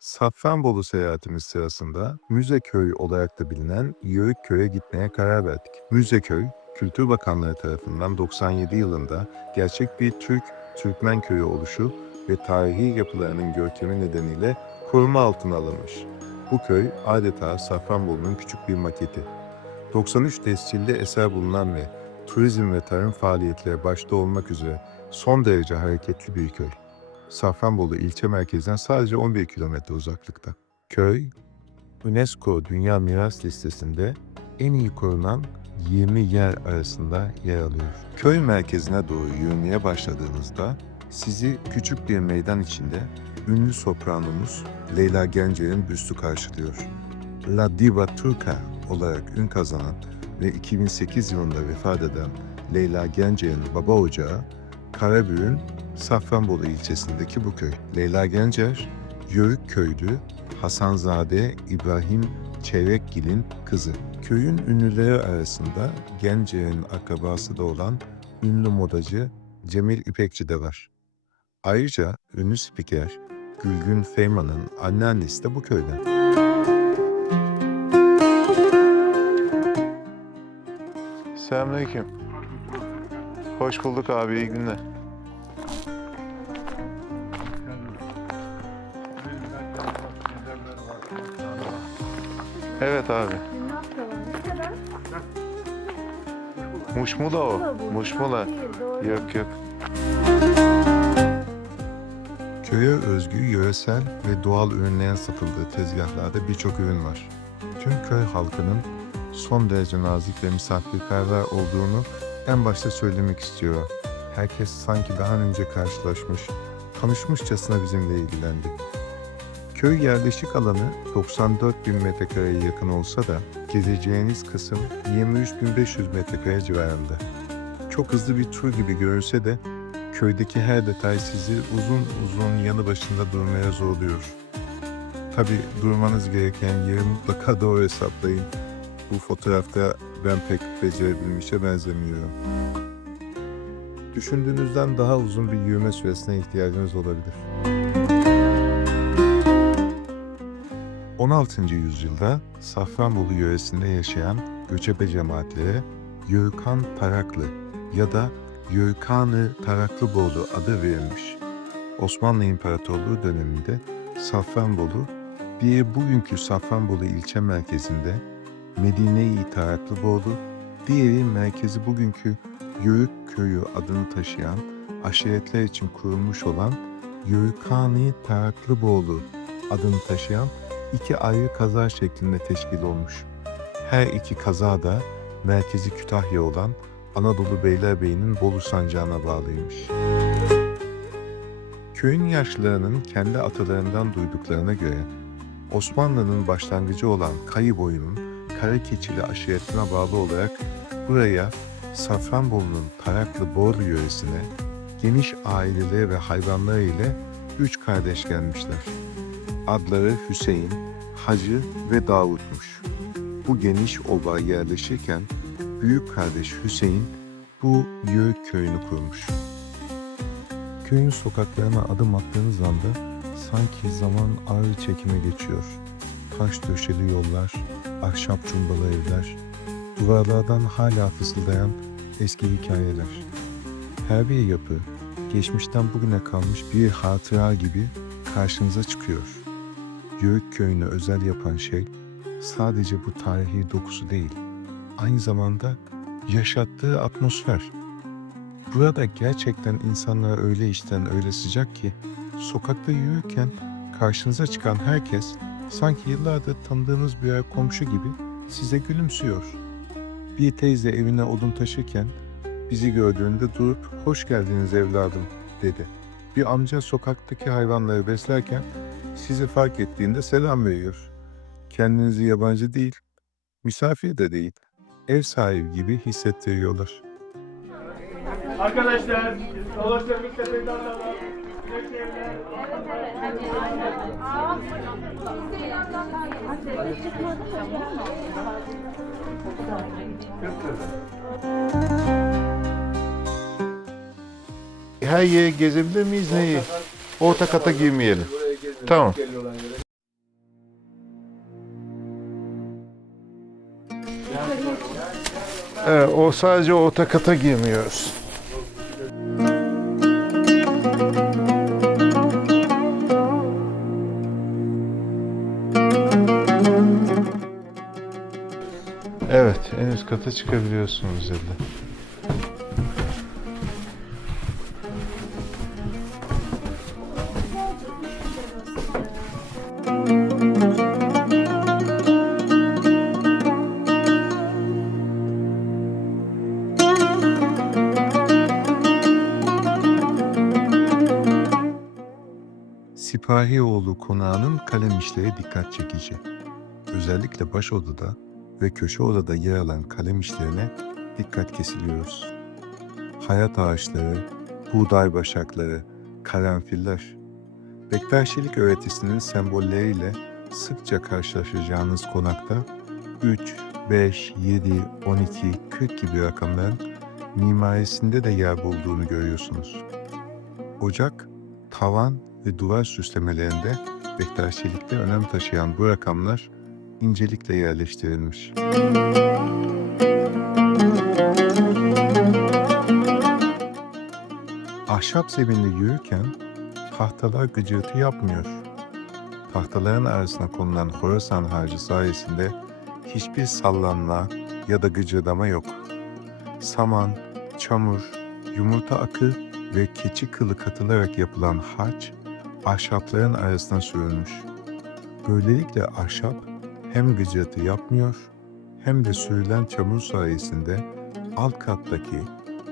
Safranbolu seyahatimiz sırasında Müzeköy olarak da bilinen Yörükköy'e gitmeye karar verdik. Müzeköy, Kültür Bakanlığı tarafından 97 yılında gerçek bir Türkmen köyü oluşu ve tarihi yapılarının görkemi nedeniyle koruma altına alınmış. Bu köy adeta Safranbolu'nun küçük bir maketi. 93 tescilli eser bulunan ve turizm ve tarım faaliyetleri başta olmak üzere son derece hareketli bir köy. Safranbolu ilçe merkezden sadece 11 kilometre uzaklıkta. Köy, UNESCO Dünya Miras Listesi'nde en iyi korunan 20 yer arasında yer alıyor. Köy merkezine doğru yürümeye başladığınızda sizi küçük bir meydan içinde ünlü sopranomuz Leyla Gencer'in büstü karşılıyor. La Diva Turca olarak ün kazanan ve 2008 yılında vefat eden Leyla Gencer'in baba ocağı Karabük'ün Safranbolu ilçesindeki bu köy. Leyla Gencer, Yörükköy'lü Hasanzade İbrahim Çevrekgil'in kızı. Köyün ünlüleri arasında Gencer'in akrabası da olan ünlü modacı Cemil İpekçi de var. Ayrıca ünlü spiker Gülgün Feyman'ın anneannesi de bu köyden. Selamünaleyküm. Hoş bulduk abi, iyi günler. Evet abi. Muşmula o. Muşmula. Yok yok. Köye özgü yöresel ve doğal ürünlerin satıldığı tezgahlarda birçok ürün var. Tüm köy halkının son derece nazik ve misafirperver olduğunu en başta söylemek istiyorum. Herkes sanki daha önce karşılaşmış, tanışmışçasına bizimle ilgilendi. Köy yerleşik alanı 94 bin metrekareye yakın olsa da gezeceğiniz kısım 23.500 metrekare civarında. Çok hızlı bir tur gibi görünse de köydeki her detay sizi uzun uzun yanı başında durmaya zorluyor. Tabii durmanız gereken yeri mutlaka doğru hesaplayın. Bu fotoğrafta ben pek becerebilmişe benzemiyorum. Düşündüğünüzden daha uzun bir yürüme süresine ihtiyacınız olabilir. 16. yüzyılda Safranbolu yöresinde yaşayan göçebe cemaatlere Yörükan Taraklı ya da Yörükan-ı Taraklıboğlu adı verilmiş. Osmanlı İmparatorluğu döneminde Safranbolu, bir bugünkü Safranbolu ilçe merkezinde Medine-i Taraklıboğlu, diğeri merkezi bugünkü Yörük Köyü adını taşıyan aşiretler için kurulmuş olan Yörükan-ı Taraklıboğlu adını taşıyan iki ayrı kaza şeklinde teşkil olmuş. Her iki kaza da merkezi Kütahya olan Anadolu Beylerbeyi'nin Bolu sancağına bağlıymış. Köyün yaşlılarının kendi atalarından duyduklarına göre Osmanlı'nın başlangıcı olan Kayıboyu'nun Karakeçili aşiretine bağlı olarak buraya Safranbolu'nun Taraklıboğlu yöresine geniş aileleri ve hayvanları ile 3 kardeş gelmişler. Adları Hüseyin, Hacı ve Davut'muş. Bu geniş oba yerleşirken büyük kardeş Hüseyin bu Yörük köyünü kurmuş. Köyün sokaklarına adım attığınız anda sanki zaman ağır çekime geçiyor. Taş döşeli yollar, ahşap cumbalı evler, duvarlardan hala fısıldayan eski hikayeler. Her bir yapı, geçmişten bugüne kalmış bir hatıra gibi karşınıza çıkıyor. Yörük köyünü özel yapan şey sadece bu tarihi dokusu değil, aynı zamanda yaşattığı atmosfer. Burada gerçekten insanlar öyle içten öyle sıcak ki sokakta yürürken karşınıza çıkan herkes sanki yıllardır tanıdığınız birer komşu gibi size gülümsüyor. Bir teyze evine odun taşırken bizi gördüğünde durup "Hoş geldiniz evladım" dedi. Bir amca sokaktaki hayvanları beslerken sizi fark ettiğinde selam veriyor. Kendinizi yabancı değil, misafir de değil, ev sahibi gibi hissettiriyorlar. Arkadaşlar, dolaştırmış tepeden Her yere gezebilir miyiz neyi? Orta kata girmeyelim. Tamam. Evet, o sadece orta kata girmiyoruz. Evet, en üst kata çıkabiliyorsunuz dedi. Sipahioğlu konağının kalem işleri dikkat çekici. Özellikle baş odada ve köşe odada yer alan kalem işlerine dikkat kesiliyoruz. Hayat ağaçları, buğday başakları, karanfiller, Bektaşilik öğretisinin sembolleriyle sıkça karşılaşacağınız konakta 3, 5, 7, 12, 40 gibi rakamların mimarisinde de yer bulduğunu görüyorsunuz. Ocak, tavan ve duvar süslemelerinde Bektaşilikte önem taşıyan bu rakamlar incelikle yerleştirilmiş. Ahşap zeminde yürürken tahtalar gıcırtı yapmıyor. Tahtaların arasına konulan Horasan harcı sayesinde hiçbir sallanma ya da gıcırdama yok. Saman, çamur, yumurta akı ve keçi kılı katılarak yapılan harç ahşapların arasına sürülmüş. Böylelikle ahşap hem gıcırtı yapmıyor hem de sürülen çamur sayesinde alt kattaki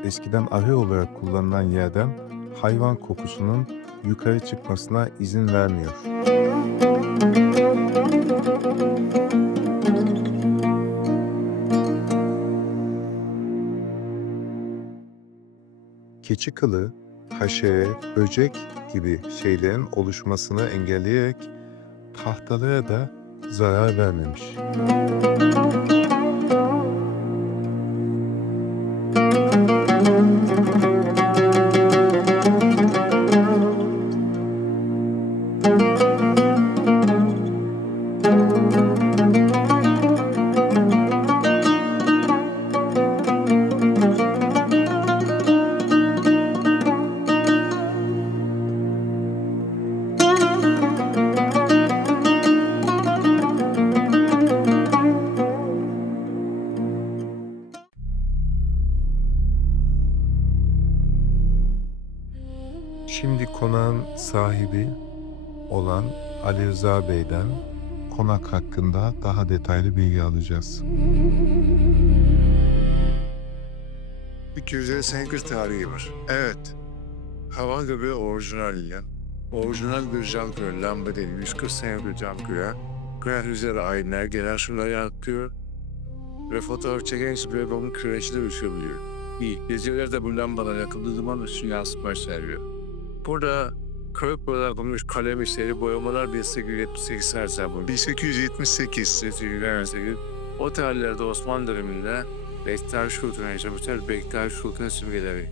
eskiden ahır olarak kullanılan yerden hayvan kokusunun yukarı çıkmasına izin vermiyor. Keçi kılı, haşere, böcek gibi şeylerin oluşmasını engelleyerek tahtalara da zarar vermemiş. Şimdi konağın sahibi olan Ali Rıza Bey'den konak hakkında daha detaylı bilgi alacağız. 250 senedir tarihi var. Evet. Havan göbeği orijinal ya. Orijinal bir cam küre, lamba değil. 140 senedir cam küre. Küre üzeri aydınlar, genel sular yankıyor. Ve fotoğraf çeken hiçbir babamın küreçi de üşüyebiliyor. İyi. Gecelerde bu lambalar yakıldığı zaman ışığı yansıtmayı seriyor. Burada kırık boyalar yapılmış kalem işleri, boyamalar 1878 sersem 1878. O tarihlerde Osmanlı döneminde Bektaş Sultan'a yaşamışlar, Bektaş Sultan simgeleri.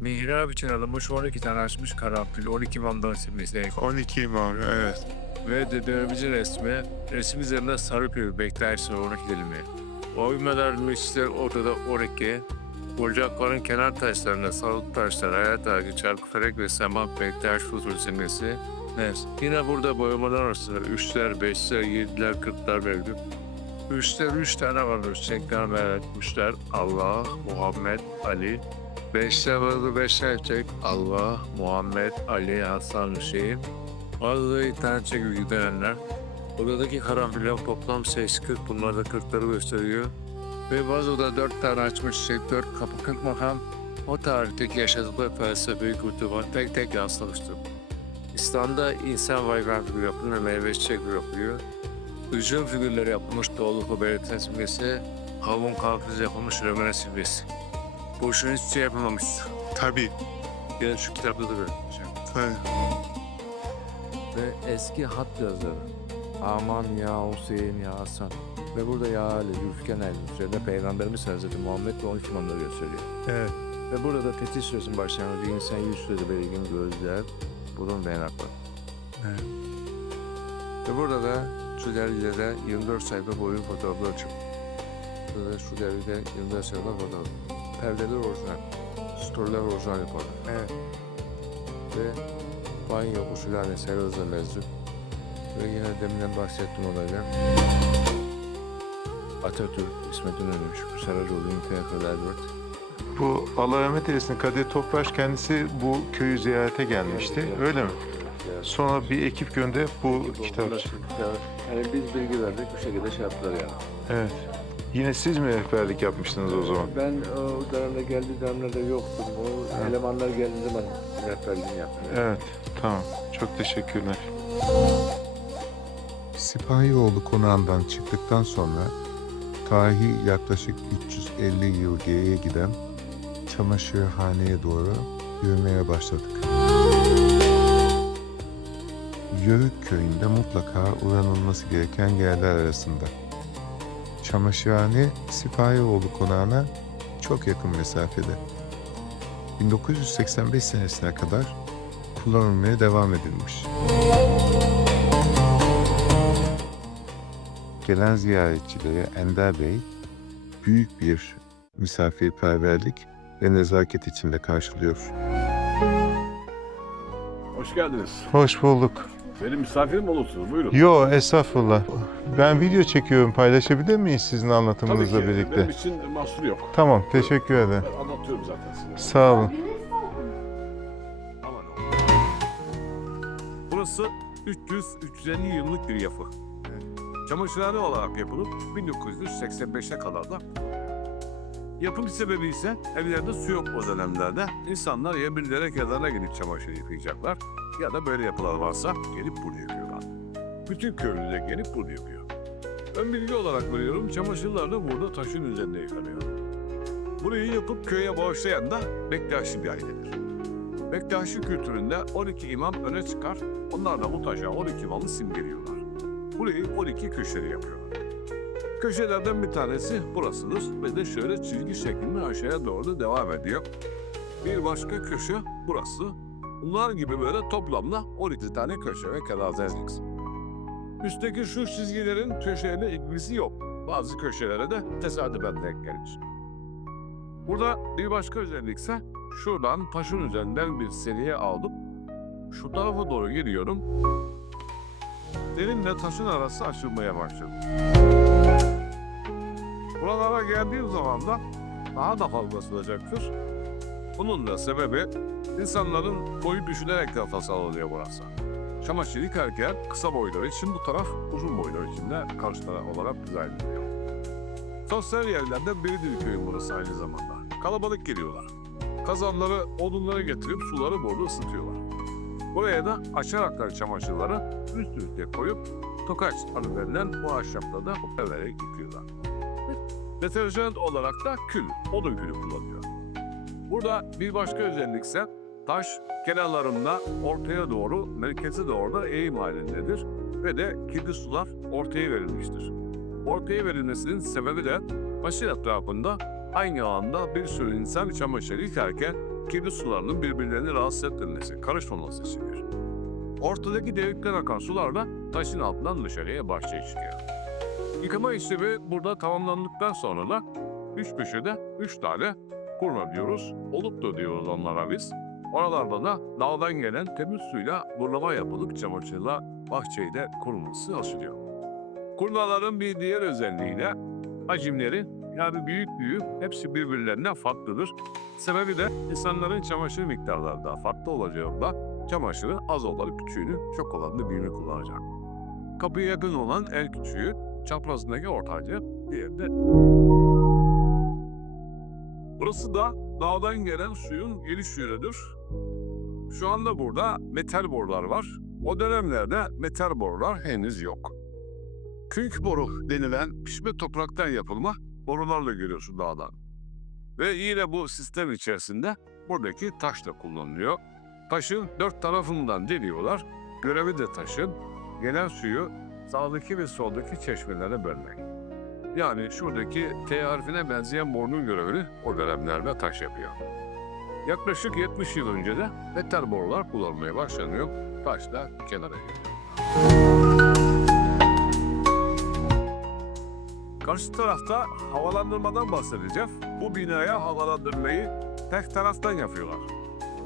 Mihrap için alınmış 12 tane açmış karanfil, 12 imamdan simgesi. 12 imam, evet. Ve dedemizin resmi, resim üzerinde sarı bir Bektaş'ın 12 dilimi. Oymalar, müşter ortada 12, ocakların kenar taşlarında sarılık taşlar, hayat ağacı, çarkıfelek ve sema Bektaş Sultan simgesi. Evet. Yine burada boyamalar arasında 3'ler, 5'ler, 7'ler, 40'lar mevcut. Üçler 3 tane vardır. Çekler etmişler. Allah, Muhammed, Ali. 5'ler vardı 5 erkek. Allah, Muhammed, Ali, Hasan, Hüseyin. Bazıları internet çekiyor gidenler. Buradaki karanfiller toplam sayısı 40. Bunlar da 40'ları gösteriyor. Ve bazıda 4 tane açmış 4 kapı 40 makam. O tarihteki yaşadıkları felsefi kültür var. Tek tek yansımıştır. İslam'da insan ve hayvan figürü yapılıyor, meyve çiçek figürü yapılıyor. Üzüm figürleri yapılmış doğrulukla belirtilen simgesi, havun kalkız yapılmış römene simgesi. Boşuna hiçbir şey yapılmamış. Tabii. Gene şu kitapta da böyle. Ve eski hat yazarı. Aman ya Hüseyin ya Hasan. Ve burada ya Ali, Zülfikar üzerinde Peygamberimiz Hazreti Muhammed ve 12 imamları gösteriyor. Evet. Ve burada da Fetih Suresi'nin başlangıcı insan yüz sözü belirgin gözler, burun ve yanaklar. Evet. Ve burada da Tülerli'de 24 sayfa boyun fotoğrafları çıkıyor. Burada şu devirde 25 yılda kadar. Perdeler orijinal. Storlar orijinal yaparlar. Evet. Ve banyo, usulhane, serozla mevcut. Ve yine deminden bahsettiğim olaylar. Atatürk, İsmet İnönü, Şükrü Saracoğlu, İntihar Albert. Bu Allah rahmet eylesin Kadir Topbaş kendisi bu köyü ziyarete gelmişti. Öyle mi? Evet. Sonra bir ekip gönderip bu kitap. Yani biz bilgi verdik, bu şekilde şey yaptılar yani. Evet. Yine siz mi rehberlik yapmıştınız o zaman? Ben o dönemde geldiği dönemlerde yoktum. O elemanlar geldiği zaman rehberliğini yaptım. Evet, tamam. Çok teşekkürler. Sipahioğlu konağından çıktıktan sonra tarihi yaklaşık 350 yıl geriye giden çamaşırhaneye doğru yürümeye başladık. Yörük köyünde mutlaka uğranılması gereken yerler arasında. Çamaşırhane Sipahioğlu konağına çok yakın mesafede. 1985 senesine kadar kullanılmaya devam edilmiş. Gelen ziyaretçilere Ender Bey büyük bir misafirperverlik ve nezaket içinde karşılıyor. Hoş geldiniz. Hoş bulduk. Benim misafirim olursunuz. Buyurun. Yo, estağfurullah. Ben video çekiyorum. Paylaşabilir miyiz sizin Tabii anlatımınızla ki. birlikte? Benim için mahsur yok. Tamam, teşekkür ederim. Ben anlatıyorum zaten size. Sağ olun. Aman oğlum. Burası 300-350 yıllık bir yapı. Çamaşırhane olarak yapılıp 1985'e kadar da yapım sebebi ise evlerde su yok o dönemlerde. İnsanlar ya bir dere kenarına gidip çamaşır yıkayacaklar ya da böyle yapılar varsa gelip burada yıkıyorlar. Bütün köylüler gelip burada yıkıyor. Ben bilgi olarak veriyorum, çamaşırlar da burada taşın üzerinde yıkanıyor. Burayı yapıp köye bağışlayan da Bektaşi bir ailedir. Bektaşi kültüründe 12 imam öne çıkar, onlar da bu taşa 12 imamı simgeliyorlar. Burayı 12 köşeli yapıyorlar. Köşelerden bir tanesi burasıdır ve de şöyle çizgi şeklinde aşağıya doğru devam ediyor. Bir başka köşe burası. Bunlar gibi böyle toplamda 12 tane köşe ve kenarlarız. Üstteki şu çizgilerin köşeyle ilgisi yok. Bazı köşelere de tesadüfen denk gelir. Burada bir başka özellikse şuradan taşın üzerinden bir seriye aldım. Şu tarafa doğru gidiyorum. Derinle taşın arası açılmaya başladı. Buralara geldiğim zaman da daha da fazla sürecektir. Bunun da sebebi insanların boyu düşünerek nefes alınıyor burası. Çamaşır yıkarken kısa boyları için bu taraf, uzun boyları için de karşı taraf olarak dizayn ediliyor. Sosyal yerlerden biridir köyün burası aynı zamanda. Kalabalık geliyorlar. Kazanları, odunları getirip suları burada ısıtıyorlar. Buraya da açaraklar çamaşırları üst üste koyup tokaç adı verilen bu ahşapla da överek yıkıyorlar. Deterjan olarak da kül, odun külü kullanıyor. Burada bir başka özellikse taş kenarlarında ortaya doğru, merkeze doğru da eğim halindedir ve de kirli sular ortaya verilmiştir. Ortaya verilmesinin sebebi de taşın etrafında aynı alanda bir sürü insan çamaşır yıkarken kirli sularının birbirlerini rahatsız ettirmesi, karışmaması içindir. Ortadaki delikten akan sular da taşın altından dışarıya bahçeye çıkıyor. Yıkama işlemi burada tamamlandıktan sonra da üç köşede 3 tane kurna diyoruz, oluklu diyoruz onlara biz. Oralarda da dağdan gelen temiz suyla burlama yapılıp çamaşırla bahçeyi de kurulması açılıyor. Kurnaların bir diğer özelliği de hacimleri, yani büyüklüğü hepsi birbirlerinden farklıdır. Sebebi de insanların çamaşır miktarları da farklı olacağında çamaşırı az olanı küçüğünü, çok olanı büyüğünü kullanacak. Kapıya yakın olan en küçüğü, çaprazındaki ortacı, diğeri de. Burası da dağdan gelen suyun geliş yönüdür. Şu anda burada metal borular var. O dönemlerde metal borular henüz yok. Künk boru denilen pişme topraktan yapılma borularla görüyorsun dağdan. Ve yine bu sistem içerisinde buradaki taş da kullanılıyor. Taşın 4 tarafından deliyorlar. Görevi de taşın gelen suyu sağdaki ve soldaki çeşmelere bölmek. Yani şuradaki T harfine benzeyen borunun görevini o dönemlerde taş yapıyor. Yaklaşık 70 yıl önce de metal borular kullanılmaya başlanıyor. Taş da kenara geliyor. Karşı tarafta havalandırmadan bahsedeceğim. Bu binaya havalandırmayı tek taraftan yapıyorlar.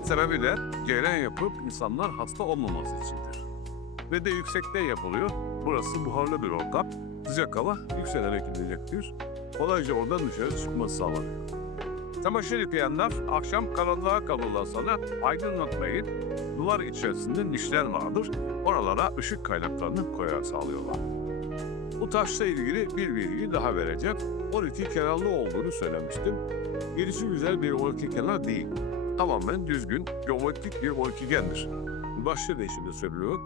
Sebebi de cereyan yapıp insanlar hasta olmaması içindir. Ve de yüksekte yapılıyor. Burası buharlı bir ortam. Sıcak hava yükselerek gidecektir. Kolayca oradan dışarı çıkması sağlanıyor. Çamaşır yıkayanlar akşam karanlığa kalırlar sonra aydınlatmayı duvar içerisinde nişler vardır. Oralara ışık kaynaklarını koyarak sağlıyorlar. Bu taşla ilgili bir bilgi daha vereceğim. 12 kenarlı olduğunu söylemiştim. Gelişi güzel bir 12 kenar değil. Tamamen düzgün, geometrik bir 12gendir. Başlığı da içinde söylüyor.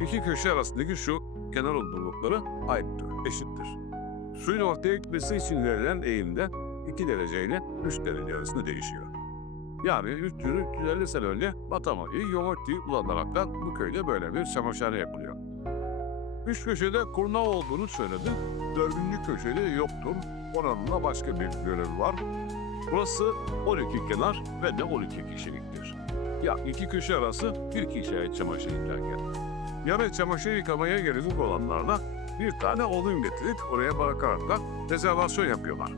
İki köşe arasındaki şu kenar uzunlukları aynıdır, eşittir. Suyun ortaya gitmesi için verilen eğimde 2 dereceyle 3 derece arasında değişiyor. Yani 300-350 sene önce matematik, geometriyi kullanaraktan bu köyde böyle bir çamaşırhane yapılıyor. 3 köşede kurnağı olduğunu söyledi. 4. köşede yoktur. Oranında başka bir görev var. Burası 12 kenar ve de 12 kişiliktir. Ya iki köşe arası bir kişiye çamaşır yıkarken. Yani çamaşır yıkamaya gelecek olanlarla bir tane odun getirip oraya bırakarak da rezervasyon yapıyorlar.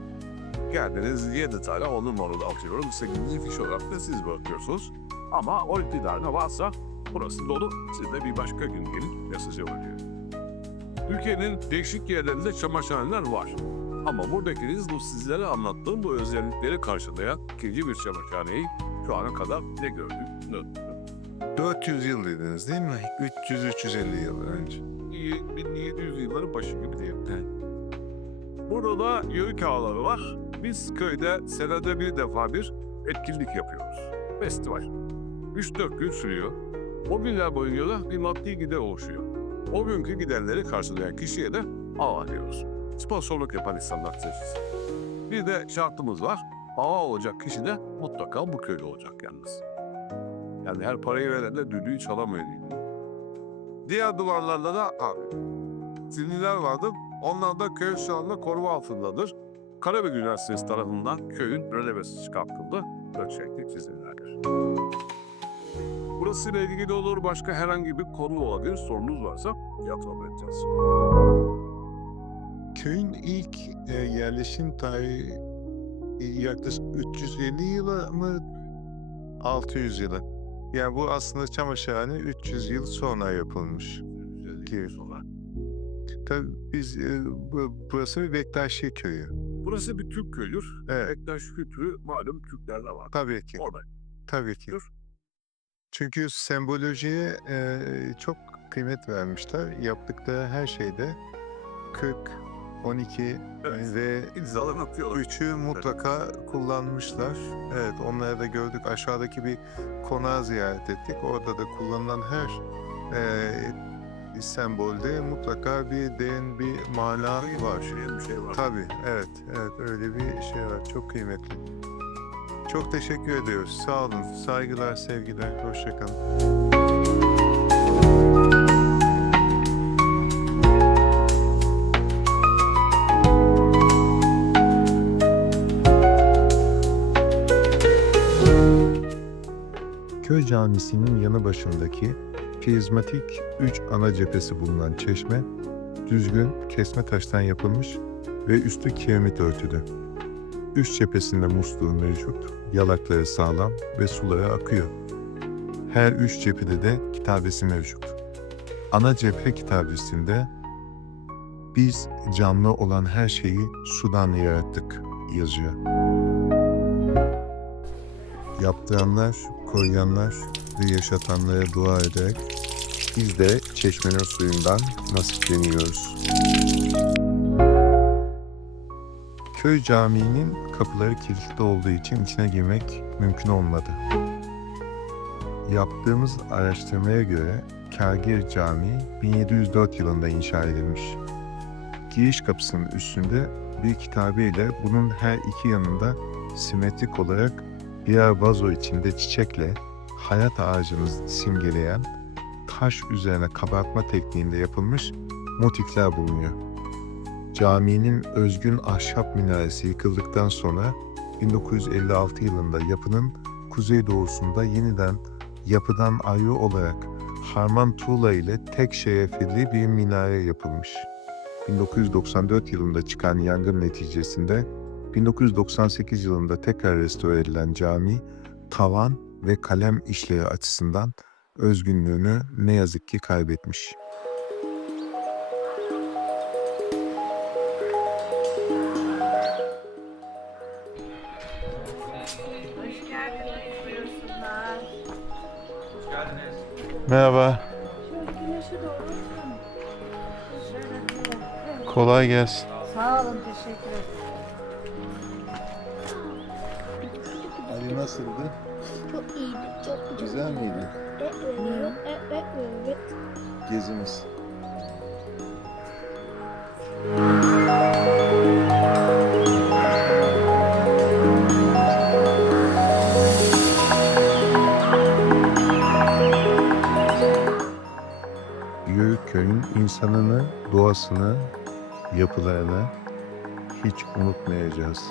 Geldiniz 7 tane odun marulu atıyorum. 8. fiş olarak da siz bırakıyorsunuz. Ama 12 tane varsa burası dolu. Siz de bir başka gün gelip yazıcı oluyor. Ülkenin değişik yerlerinde çamaşırhaneler var. Ama buradakiniz bu sizlere anlattığım bu özellikleri karşılayan ikinci bir çamaşırhaneyi şu ana kadar ne gördük? 400 yıl dediniz değil mi? 300-350 yıl önce. 1700 yılların başı gibi değil. Burada da yörük ağları var. Biz köyde senede bir defa bir etkinlik yapıyoruz. Festival. 3-4 gün sürüyor. O günler boyunca da bir maddi gider oluşuyor. O günkü giderleri karşılayan kişiye de ağa diyoruz. Sponsorluk yapan insanlar seçiz. Bir de şartımız var. Ağa olacak kişi de mutlaka bu köyde olacak yalnız. Yani her parayı veren de düdüğü çalamıyor diye. Diğer duvarlarda da abi, zinliler vardır. Onlar da köy şu anda koruma altındadır. Karabük Üniversitesi tarafından köyün rölevesi çıkartıldı. Ölçekli çizimlerdir. Burası ile ilgili olur, başka herhangi bir konu olabilir. Sorunuz varsa yatırım edeceğiz. Köyün ilk yerleşim tarihi yaklaşık 350 yıla mı 600 yıla? Yani bu aslında çamaşırhane 300 yıl sonra yapılmış. Ki tabii biz burası bir Bektaşi köyü. Burası bir Türk köyüdür. Evet. Bektaş kültürü malum Türklerde var. Tabii ki. Orada. Tabii ki. Dur. Çünkü sembolojiye çok kıymet vermişler. Yaptıkları her şeyde 40, 12 Evet. ve İmzalar atıyorlar. 3'ü mutlaka kullanmışlar. Evet, onları da gördük. Aşağıdaki bir konağı ziyaret ettik. Orada da kullanılan her sembolde mutlaka bir değin, bir mana var. Bir şey var. Tabii, evet, öyle bir şey var. Çok kıymetli. Çok teşekkür ediyoruz. Sağ olun. Saygılar, sevgiler. Hoşça kalın. Köy camisinin yanı başındaki prizmatik 3 ana cephesi bulunan çeşme, düzgün kesme taştan yapılmış ve üstü kiremit örtülü. Üst cephesinde musluğu mevcut, yalakları sağlam ve suları akıyor. Her üç cephede de kitabesi mevcut. Ana cephe kitabesinde "Biz canlı olan her şeyi sudan yarattık" yazıyor. Yaptıranlar, koruyanlar ve yaşatanlara dua ederek biz de çeşmenin suyundan nasipleniyoruz. Köy camiinin kapıları kilitli olduğu için içine girmek mümkün olmadı. Yaptığımız araştırmaya göre Kârgir Camii 1704 yılında inşa edilmiş. Giriş kapısının üstünde bir kitabe ile bunun her iki yanında simetrik olarak birer vazo içinde çiçekle hayat ağacını simgeleyen taş üzerine kabartma tekniğinde yapılmış motifler bulunuyor. Caminin özgün ahşap minaresi yıkıldıktan sonra 1956 yılında yapının kuzeydoğusunda yeniden yapıdan ayrı olarak harman tuğla ile tek şerefli bir minare yapılmış. 1994 yılında çıkan yangın neticesinde 1998 yılında tekrar restore edilen cami, tavan ve kalem işleri açısından özgünlüğünü ne yazık ki kaybetmiş. Hoş geldiniz. Buyursunlar. Merhaba, Şöyle güneşe doğru oturalım. Şöyle böyle. kolay gelsin. Sağ olun, teşekkür ederim. Ali nasıldı? Çok iyiydi, çok Güzel miydi Evet. gezimiz? Yörük köyün insanını, doğasını, yapılarını hiç unutmayacağız.